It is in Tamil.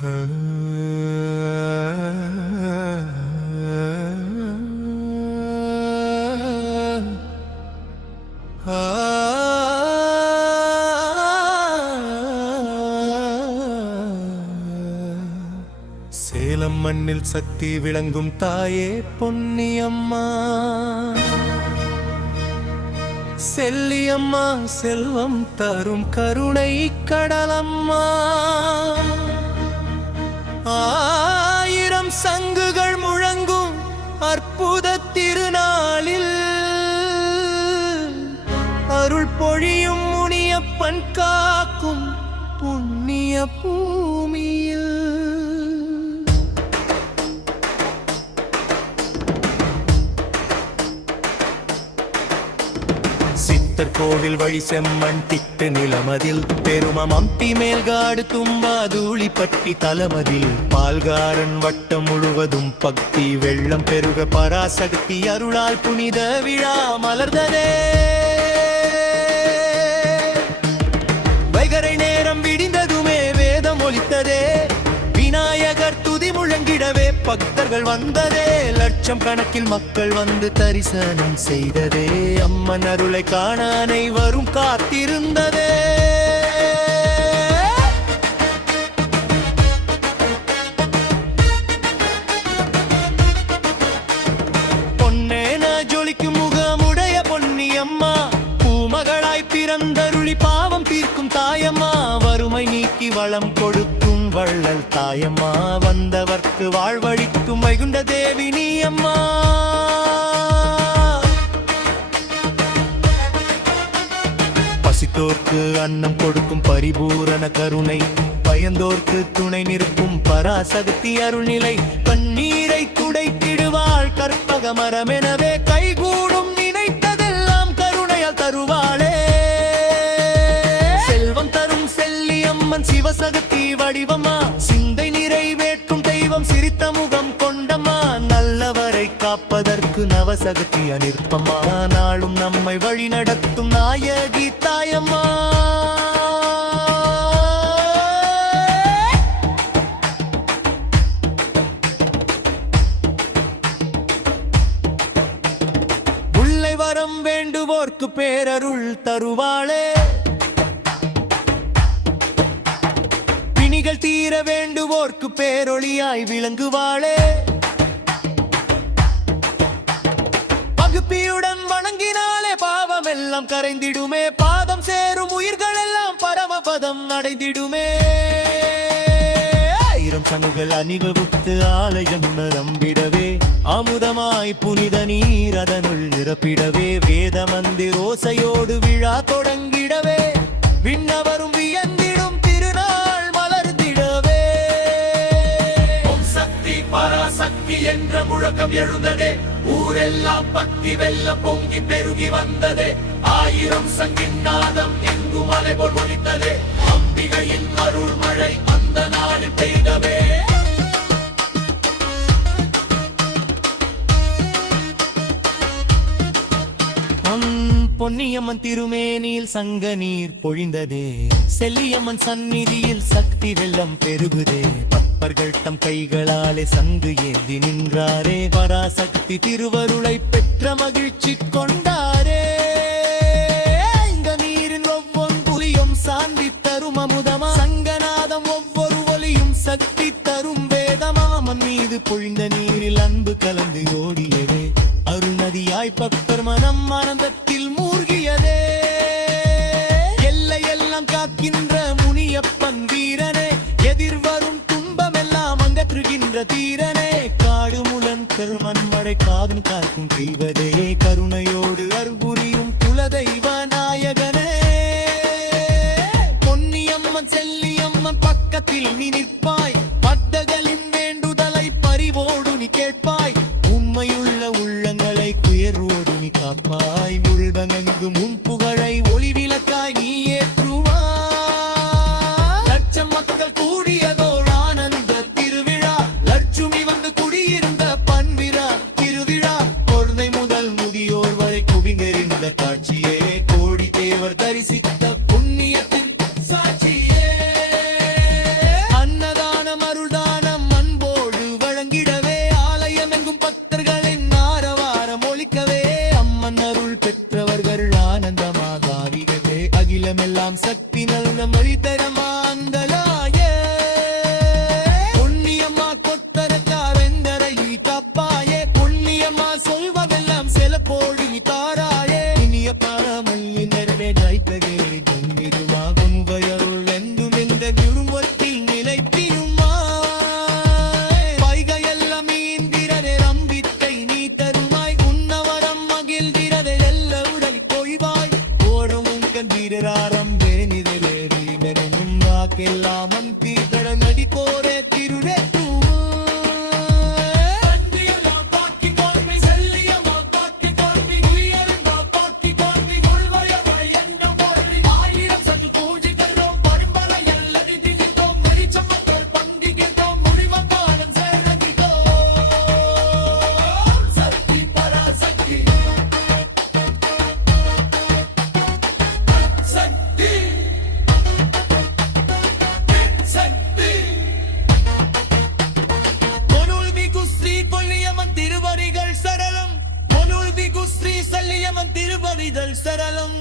சேலம் மண்ணில் சக்தி விளங்கும் தாயே பொன்னியம்மா, செல்லியம்மா செல்வம் தரும் கருணை கடலம்மா. ஆயிரம் சங்குகள் முழங்கும் அற்புத திருநாளில் அருள் பொழியும் முனியப்பன் காக்கும் புண்ணிய பூமியில் கோவில் வழி செம்மண் திட்டு நிலமதில் பெருமம் அம்பி மேல்காடு தும்பாதூளி பட்டி தலமதில் பால்காரன் வட்டம் முழுவதும் பக்தி வெள்ளம் பெருக பராசக்தி அருளால் புனித விழா மலர்ந்ததே. வைகரை நேரம் விடிந்ததுமே வேதம் ஒலித்ததே, விநாயகர் துதி முழங்கிடவே பக்தர்கள் வந்ததே. லட்சம் கணக்கில் மக்கள் வந்து தரிசனம் செய்ததே, அம்மன் அருளை காண அனைவரும் காத்திருந்ததே. பொன்னேன ஜொலிக்கும் முகமுடைய பொன்னியம்மா, பூமகளாய் பிறந்தருளி பாவம் தீர்க்கும் தாயம்மா, வறுமை நீக்கி வளம் கொடுக்கும் வள்ளல் தாயம்மா, வந்தவர்க்கு வாழ்வழிக்கும் வைகுண்ட தேவி நீ அம்மா. பசித்தோர்க்கு அன்னம் கொடுக்கும் பரிபூரண கருணை, பயந்தோர்க்கு துணை நிற்கும் பராசக்தி அருள்நிலை, கண்ணீரை துடைத்திடுவாள் கற்பக மரமெனவே கைகூடும் நினைத்ததெல்லாம் கருணையால் தருவாளே. செல்வம் தரும் செல்லியம்மன் சிவசக்தி வடிவமா, சிந்தை நிறைவேற்றும் தெய்வம் சிரித்த முகம் கொண்டம்மா, நல்லவரை காப்பதற்கு நவசக்தி அனிற்பம்மா, நாளும் நம்மை வழி நடத்தும் நாயகி தாயம்மா. முல்லை வரம் வேண்டுவோர்க்கு பேரருள் தருவாளே, பிணிகள் தீர வேண்டுவோர்க்கு பேரொளியாய் விளங்குவாளே. பகுப்பியுடன் வணங்கினாலே பாவம் எல்லாம் கரைந்திடுமே, பாதம் சேரும் உயிர்கள் எல்லாம் பரமபதம் அடைந்திடுமே. ஆயிரம் சங்குகள் அணிவகுத்து ஆலயம் நம்பிடவே, அமுதமாய் புனித நீர் அதனுள் நிரப்பிடவே, வேத மந்திர ஓசையோடு விழா தொடங்கிடவே, விண்ணவரும் வியந்திடும் திருநாள் மலர்ந்திடவே. ஓம் சக்தி பராசக்தி என்ற முழக்கம் எழுந்ததே, ஊரெல்லாம் பக்தி வெல்ல பொங்கி பெருகி வந்ததே. ஆயிரம் சங்கின் நாதம் எங்கும் அலைபோல் ஒலித்ததே, அம்பிகையின் அருள் மழை அந்த நாளில் பெய்தவே. பொன்னியம்மன் திருமேனியில் சங்க நீர் பொழிந்ததே, செல்லியம்மன் சந்நிதியில் சக்தி வெள்ளம் பெருகுதே. பக்தர்கள் தம் கைகளாலே சங்கு ஏந்தி நின்றாரே, பராசக்தி திருவருளை பெற்ற மகிழ்ச்சி கொண்டாரே. இந்த நீரின் ஒவ்வொரு புலியும் சாந்தி தரும் அமுதமா, சங்கநாதம் ஒவ்வொரு ஒலியும் சக்தி தரும் வேதமாமன் மீது பொழிந்த நீரில் அன்பு கலந்து ஓடியதே, அருள் நதியாய் பக்தர் மனம் ஆனந்தத்தில் மூழ்கியதே. எல்லையெல்லாம் காக்கின்ற முனியப்பன் வீரனே, எதிர்வரும் துன்பமெல்லாம் அகற்றுகின்ற தீரனே, காடு முலன் கருமன் மழை காதும் காக்கும் தெய்வதே, கருணையோடு அருள்புரியும் குலதெய்வ நாயகனே. பொன்னியம்மன் செல்லியம்மன் பக்கத்தில் நீ நிற்பாய், பக்தர்களின் வேண்டுதலை பரிவோடு நீ கேட்பாய், உண்மையுள்ள உள்ளங்களை குயர்வோடு நீ காப்பாய், உள்வங்கெங்கும் உன் புகழை ஒளி விளக்காய் நீ ஏற்றுவாய். லட்சம் மக்கள் கூடியதோர் ஆனந்த திருவிழா, லட்சுமி வந்து குடியிருந்த பண்பிரா திருவிழா, குழந்தை முதல் முதியோர் வரை குவிந்தெறிந்த காட்சியே, கோடி தேவர் தரிசித்த புண்ணியத்தின் சாட்சியே. அன்னதானம் அறிதல் சரளம்